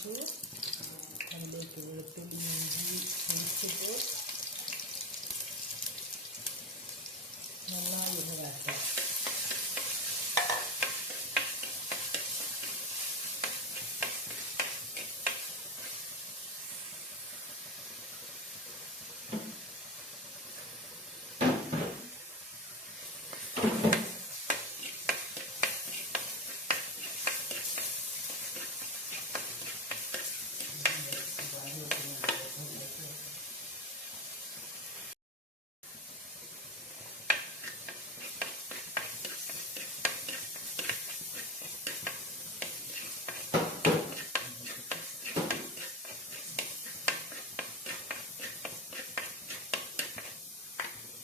വെച്ചു. അതിലേക്ക് വെളുത്തുള്ളി ഇഞ്ചി പേസ്റ്റിട്ട് നന്നായി ഒന്ന് വരട്ടെ.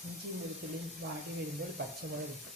ഇഞ്ചിയും വെളുത്തുള്ളിയും വാടി വരുമ്പോൾ പച്ചമുളക് ഇട്ടു.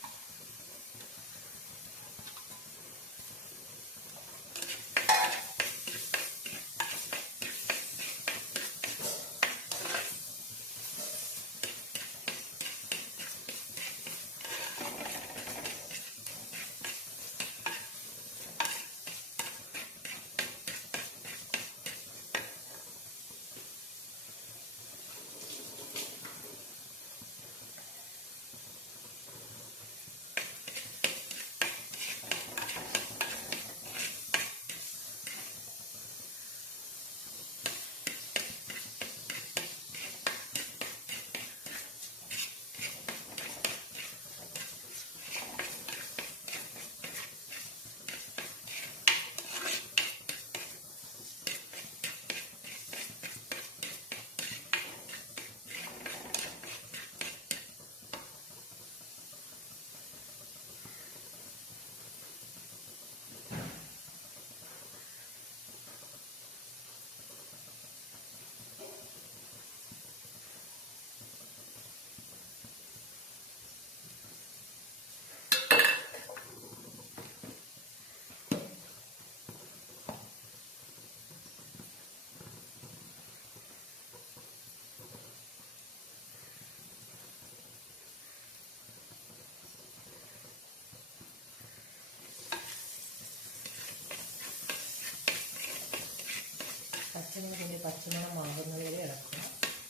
പച്ചമണം മാറുന്നത് വരെ ഇളക്കുക.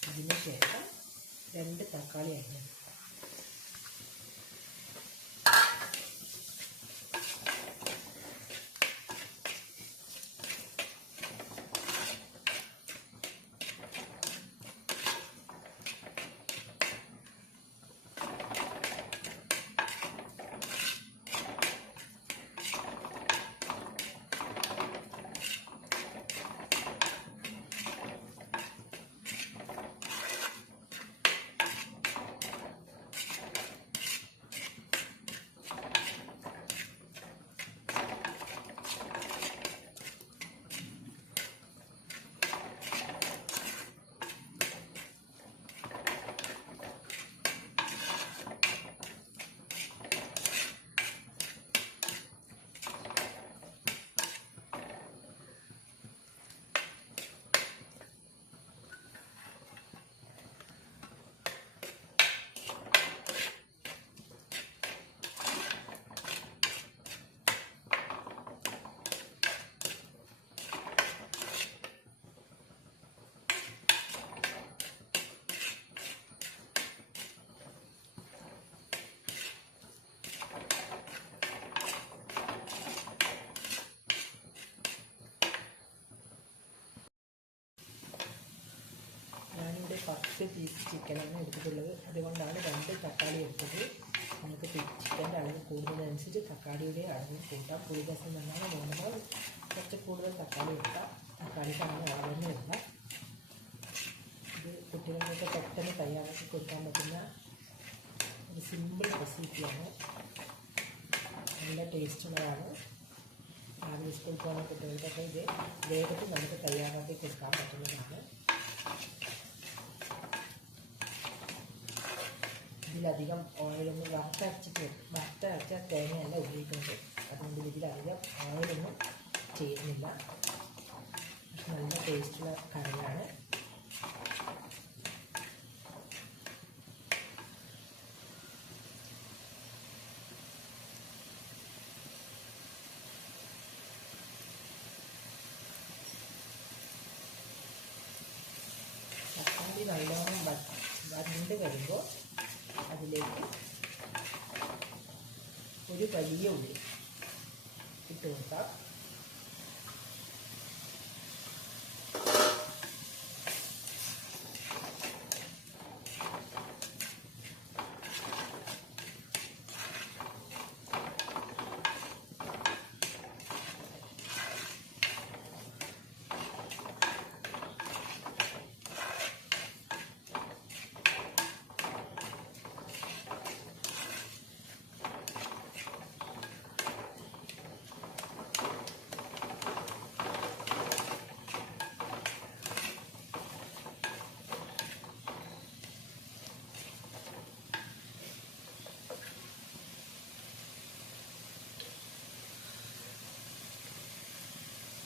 അതിന് ശേഷം 2 തക്കാളി അരിഞ്ഞത്. ഞാനിവിടെ 10 പീസ് ചിക്കനാണ് എടുത്തിട്ടുള്ളത്. അതുകൊണ്ടാണ് 2 തക്കാളി എടുത്തത്. നമുക്ക് ചിക്കൻ്റെ അളവ് കൂടുതലനുസരിച്ച് തക്കാളിയുടെ അളവ് കൂട്ടാം. പുളി രസം നന്നായി വേണമെങ്കിൽ കുറച്ച് കൂടുതൽ തക്കാളി എടുക്കാം. തക്കാളിക്ക് അങ്ങനെ അളവൊന്നും ഇല്ല. ഇത് കുട്ടികൾക്കൊക്കെ പെട്ടെന്ന് തയ്യാറാക്കി കൊടുക്കാൻ പറ്റുന്ന ഒരു സിമ്പിൾ റെസിപ്പിയാണ്. നല്ല ടേസ്റ്റുള്ളതാണ്. രാവിലെ സ്കൂളിൽ പോകുന്ന കുട്ടികൾക്കൊക്കെ ഇത് വേഗത്തിൽ നമുക്ക് തയ്യാറാക്കി കൊടുക്കാൻ പറ്റുന്നതാണ്. ഇതിലധികം ഓയിലൊന്നും വറുത്തരച്ച തേങ്ങയല്ല ഉപയോഗിക്കുന്നത്. അതുകൊണ്ട് ഇതിലധികം ഓയിലൊന്നും ചെയ്യുന്നില്ല. നല്ല ടേസ്റ്റുള്ള കറിയാണ്. ചപ്പാത്തി നല്ലോണം വരണ്ട് വരുമ്പോൾ അതിലേക്ക് ഒരു വലിയ ഉള്ളി ഇട്ട് കൊടുക്കാം.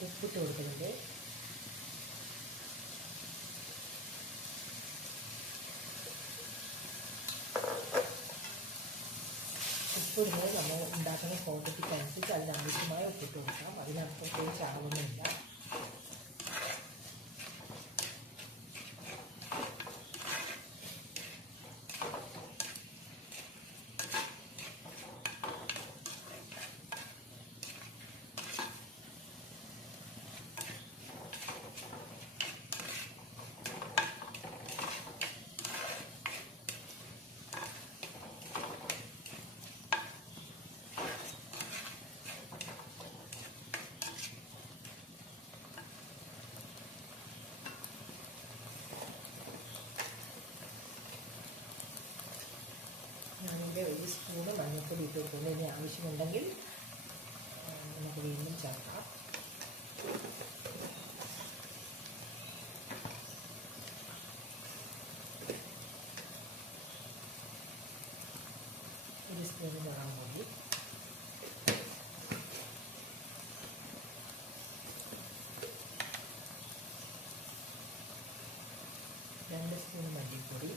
ഉപ്പിട്ട് കൊടുക്കുന്നുണ്ട്. ഉപ്പിടുന്നത് നമ്മൾ ഉണ്ടാക്കുന്ന ക്വാണ്ടിറ്റിക്ക് അനുസരിച്ച് അതിനാവശ്യമായ ഉപ്പിട്ട് കൊടുക്കാം. അതിനപ്പുറത്തേക്ക് ആവുന്നില്ല. ഞാനിവിടെ ഒരു സ്പൂണ് മഞ്ഞൾപ്പൊടി ഇട്ട് കൊടുക്കുന്നു. ഇനി ആവശ്യമുണ്ടെങ്കിൽ നമുക്ക് വീണ്ടും ചേർക്കാം. ഒരു സ്പൂണ് മുളക് പൊടി, രണ്ട് സ്പൂൺ മല്ലിപ്പൊടി,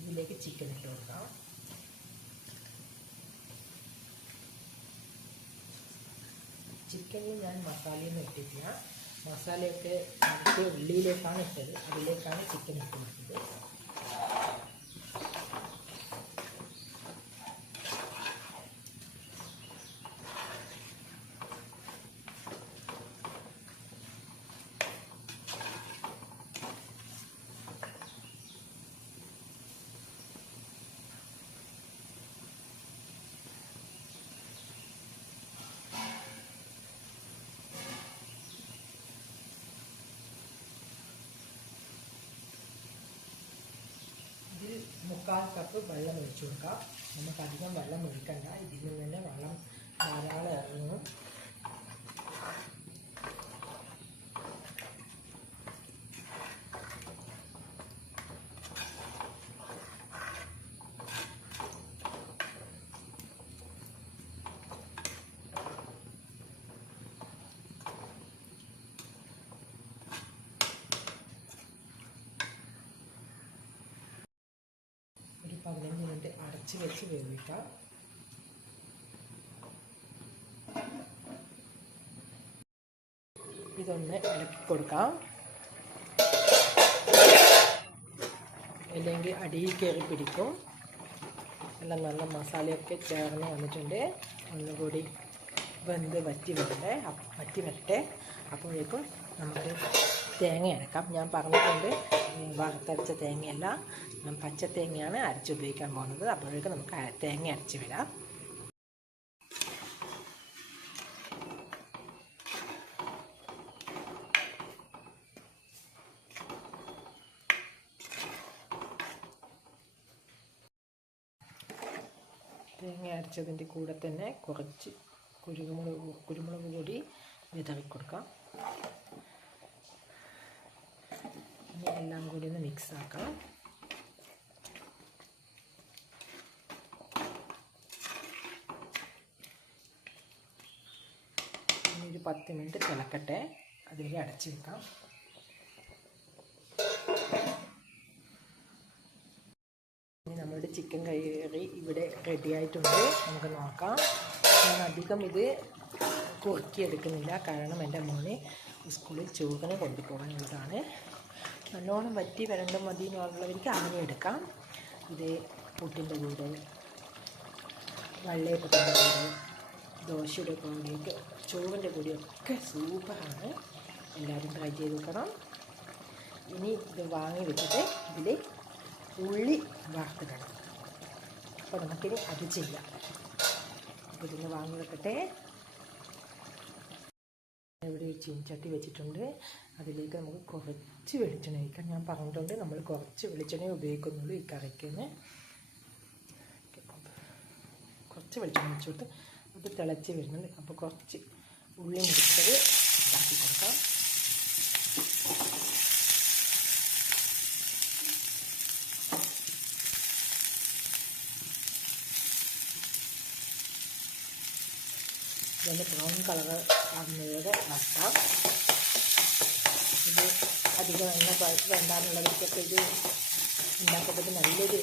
ഇതിലേക്ക് ചിക്കൻ ഇട്ട് കൊടുക്കാം. ചിക്കനിൽ ഞാൻ മസാലയൊന്നും ഇട്ടിട്ടില്ല. മസാലയൊക്കെ നമുക്ക് ഉള്ളിയിലേക്കാണ് ഇട്ടത്. അതിലേക്കാണ് ചിക്കൻ ഇട്ട് കൊടുത്തത്. മുക്കാൽ കപ്പ് വെള്ളം ഒഴിച്ചു കൊടുക്കാം. നമുക്ക് അധികം വെള്ളം ഒഴിക്കണ്ട. ഇതിൽ നിന്ന് തന്നെ വെള്ളം ധാരാളം ഇറങ്ങും. ഒരു 15 മിനിറ്റ് അടച്ച് വെച്ച് വേവിക്കാം. ഇതൊന്ന് ഇളക്കി കൊടുക്കാം. അല്ലെങ്കിൽ അടിയിൽ കയറി പിടിക്കും. എല്ലാം നല്ല മസാലയൊക്കെ ചേർന്ന് വന്നിട്ടുണ്ട്. ഒന്നുകൂടി വെന്ത് വറ്റി വരട്ടെ. അപ്പോഴേക്കും നമുക്ക് തേങ്ങ അരക്കാം. ഞാൻ പറഞ്ഞിട്ടുണ്ട് വറുത്തരച്ച തേങ്ങയല്ല, ഞാൻ പച്ച തേങ്ങയാണ് അരച്ചുപയോഗിക്കാൻ പോകുന്നത്. അപ്പോഴേക്കും നമുക്ക് തേങ്ങ അരച്ച് വരാം. തേങ്ങ അരച്ചതിൻ്റെ കൂടെ തന്നെ കുറച്ച് കുരുമുളക് പൊടി വിതറി കൊടുക്കാം. ഇനി എല്ലാം കൂടി ഒന്ന് മിക്സ് ആക്കാം. ഇനി ഒരു 10 മിനിറ്റ് തിളക്കട്ടെ. അതുവരെ അടച്ച് വെക്കാം. നമ്മളുടെ ചിക്കൻ കറി ഇവിടെ റെഡി ആയിട്ടുണ്ട്. നമുക്ക് നോക്കാം. ഞാൻ അധികം ഇത് കുറുക്കിയെടുക്കുന്നില്ല, കാരണം എൻ്റെ മോനെ സ്കൂളിൽ ചോറിന് കൊണ്ടുപോകാനുള്ളതാണ്. നല്ലോണം വറ്റി വരണ്ട മതി എന്നുള്ളവർക്ക് അങ്ങനെ എടുക്കാം. ഇത് പുട്ടിൻ്റെ കൂടെ, വെള്ളയപ്പത്തിൻ്റെ കൂടെ, ദോശയുടെ കൂടെയൊക്കെ, ചോറിൻ്റെ കൂടെയൊക്കെ സൂപ്പറാണ്. എല്ലാവരും ട്രൈ ചെയ്ത് നോക്കണം. ഇനി ഇത് വാങ്ങി വെച്ചിട്ട് ഇതിൽ ഉള്ളി വറുത്തിടണം. അപ്പോൾ നമുക്കിനി അത് ചെയ്യാം. അപ്പോൾ ഇതിന് വാങ്ങി വെക്കട്ടെ. ഇവിടെ ഒരു ചീനച്ചട്ടി വെച്ചിട്ടുണ്ട്. അതിലേക്ക് നമുക്ക് കുറച്ച് വെളിച്ചെണ്ണ ഒഴിക്കാം. ഞാൻ പറഞ്ഞിട്ടുണ്ട് നമ്മൾ കുറച്ച് വെളിച്ചെണ്ണ ഉപയോഗിക്കുന്നുള്ളൂ ഈ കറിക്ക്. കുറച്ച് വെളിച്ചെണ്ണ ഒഴിച്ചു കൊടുത്ത് അത് തിളച്ച് വരുന്നുണ്ട്. അപ്പോൾ കുറച്ച് ഉള്ളി മുറിച്ചത് ഇതാക്കി കൊടുക്കാം. ഇതിൻ്റെ ബ്രൗൺ കളർ ആകുന്നവരെ വറുക്കാം. ഇത് അധികം എണ്ണ വേണ്ടാന്നുള്ളവർക്കൊക്കെ ഇത് ഉണ്ടാക്കുമ്പോൾ നല്ലൊരു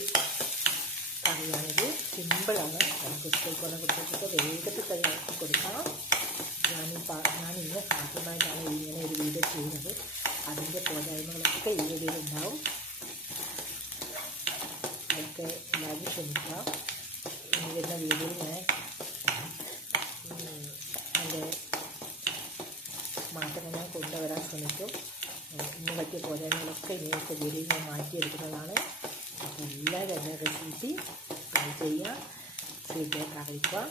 കറിയാണിത്. സിമ്പിളാണ്. നമുക്ക് സ്കൂളിൽ കുട്ടികൾക്കൊക്കെ വേഗത്തിൽ തയ്യാറാക്കി കൊടുക്കാം. ഞാൻ ഇന്ന് ആദ്യമായിട്ടാണ് ഇങ്ങനെ ഒരു വീഡിയോ ചെയ്യുന്നത്. അതിൻ്റെ പോരായ്മകളൊക്കെ ഈ വീഡിയോയിൽ ഉണ്ടാവും. അതൊക്കെ എല്ലാവരും ക്ഷമിക്കാം. ഇനി വരുന്ന വീഡിയോയിൽ ഞാൻ എൻ്റെ മാറ്റങ്ങൾ ഞാൻ കൊണ്ടുവരാൻ ശ്രമിക്കും. ഇന്ന് പറ്റിയ പോരായ്മകളൊക്കെ ഇനിയൊക്കെ വീഡിയോയിൽ ഞാൻ മാറ്റിയെടുക്കുന്നതാണ്. അപ്പോൾ എല്ലാവരും എൻ്റെ റെസിപ്പി ട്രൈ ചെയ്യുക, ഫീഡ്ബാക്ക് അറിയിക്കുക.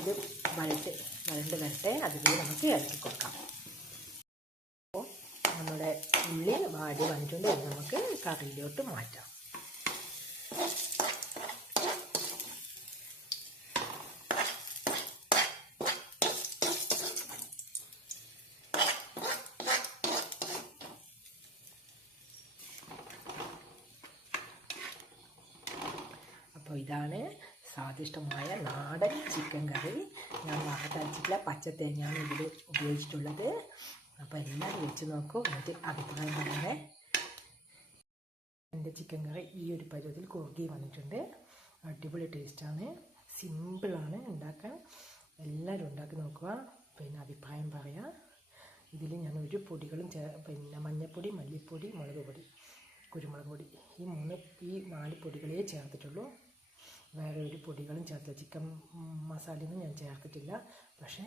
ഇത് വരണ്ട് വരട്ടെ. അതിലൂടെ നമുക്ക് ഇളക്കി കൊടുക്കാം. അപ്പോൾ നമ്മുടെ ഉള്ളി വാടി വന്നിട്ടുണ്ട്. അത് നമുക്ക് കറിയിലോട്ട് മാറ്റാം. അപ്പോൾ ഇതാണ് സ്വാദിഷ്ടമായ നാടൻ ചിക്കൻ കറി. ഞാൻ വറുത്തരച്ചിട്ടില്ല, പച്ച തേങ്ങയാണ് ഇതിൽ ഉപയോഗിച്ചിട്ടുള്ളത്. അപ്പോൾ എല്ലാവരും വെച്ച് നോക്കൂ, എന്നിട്ട് അഭിപ്രായം പറയണേ. എൻ്റെ ചിക്കൻ കറി ഈ ഒരു പരുവത്തിൽ കുറുകി വന്നിട്ടുണ്ട്. അടിപൊളി ടേസ്റ്റാണ്, സിമ്പിളാണ് ഉണ്ടാക്കാൻ. എല്ലാവരും ഉണ്ടാക്കി നോക്കുക, പിന്നെ അഭിപ്രായം പറയാം. ഇതിൽ ഞാൻ ഒരു പൊടികളും പിന്നെ മഞ്ഞൾപ്പൊടി, മല്ലിപ്പൊടി, മുളക് പൊടി, കുരുമുളക് പൊടി, ഈ 4 പൊടികളേ ചേർത്തിട്ടുള്ളൂ. വേറെ ഒരു പൊടികളും ചേർത്തില്ല. ചിക്കൻ മസാലയൊന്നും ഞാൻ ചേർത്തിട്ടില്ല. പക്ഷേ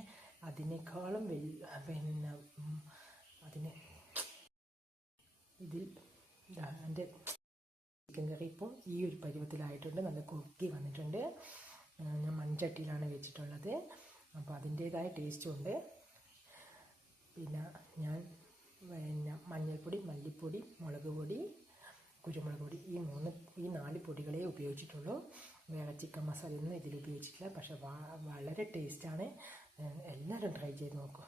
അതിനേക്കാളും പിന്നെ ഇതിൽ എൻ്റെ ചിക്കൻ കറി ഇപ്പോൾ ഈ ഒരു പരുവത്തിലായിട്ടുണ്ട്. നല്ല കുറുക്കി വന്നിട്ടുണ്ട്. ഞാൻ മൺചട്ടിയിലാണ് വെച്ചിട്ടുള്ളത്. അപ്പോൾ അതിൻ്റേതായ ടേസ്റ്റും ഉണ്ട്. പിന്നെ ഞാൻ മഞ്ഞൾപ്പൊടി, മല്ലിപ്പൊടി, മുളക് പൊടി, കുരുമുളക് പൊടി, ഈ 4 പൊടികളെ ഉപയോഗിച്ചിട്ടുള്ളൂ. വേറെ ചിക്കൻ മസാലയൊന്നും ഇതിൽ ഉപയോഗിച്ചിട്ടില്ല. പക്ഷേ വളരെ ടേസ്റ്റാണ്. എല്ലാവരും ട്രൈ ചെയ്ത് നോക്കൂ.